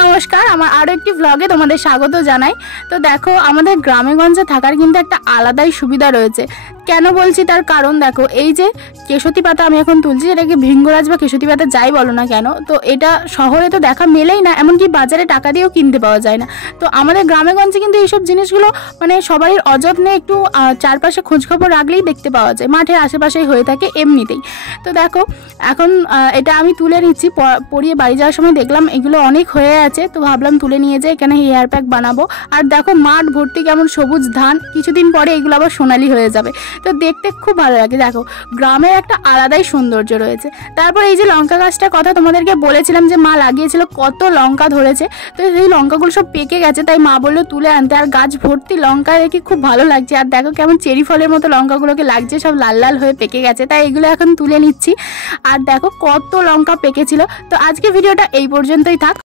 নমস্কার, আমার আরও একটি ব্লগে তোমাদের স্বাগত জানাই। তো দেখো, আমাদের গ্রামেগঞ্জে থাকার কিন্তু একটা আলাদাই সুবিধা রয়েছে। কেন বলছি তার কারণ দেখো, এই যে কেশতি পাতা আমি এখন তুলছি, এটাকে ভৃঙ্গরাজ বা কেশতি পাতা যাই বলো না কেন, তো এটা শহরে তো দেখা মেলেই না, এমনকি বাজারে টাকা দিয়েও কিনতে পাওয়া যায় না। তো আমাদের গ্রামেগঞ্জে কিন্তু এইসব জিনিসগুলো মানে সবারই অযত্নে একটু চারপাশে খোঁজখবর রাখলেই দেখতে পাওয়া যায়, মাঠের আশেপাশেই হয়ে থাকে এমনিতেই। তো দেখো এখন এটা আমি তুলে নিচ্ছি, পরিয়ে বাড়ি যাওয়ার সময় দেখলাম এগুলো অনেক হয়ে আছে, তো ভাবলাম তুলে নিয়ে যাই, এখানে হেয়ার প্যাক বানাবো। আর দেখো মাঠ ভর্তি কেমন সবুজ ধান, কিছুদিন পরে এগুলো আবার সোনালি হয়ে যাবে, তো দেখতে খুব ভালো লাগে। দেখো গ্রামের একটা আলাদাই সৌন্দর্য রয়েছে। তারপর এই যে লঙ্কা গাছটার কথা তোমাদেরকে বলেছিলাম যে মা লাগিয়েছিল, কত লঙ্কা ধরেছে, তো এই লঙ্কাগুলো সব পেকে গেছে, তাই মা বললো তুলে আনতে। আর গাছ ভর্তি লঙ্কা দেখে খুব ভালো লাগছে। আর দেখো কেমন চেরি ফলের মতো লঙ্কাগুলোকে লাগছে, সব লাল লাল হয়ে পেকে গেছে, তাই এগুলো এখন তুলে নিচ্ছি। আর দেখো কত লঙ্কা পেকেছিল। তো আজকে ভিডিওটা এই পর্যন্তই থাক।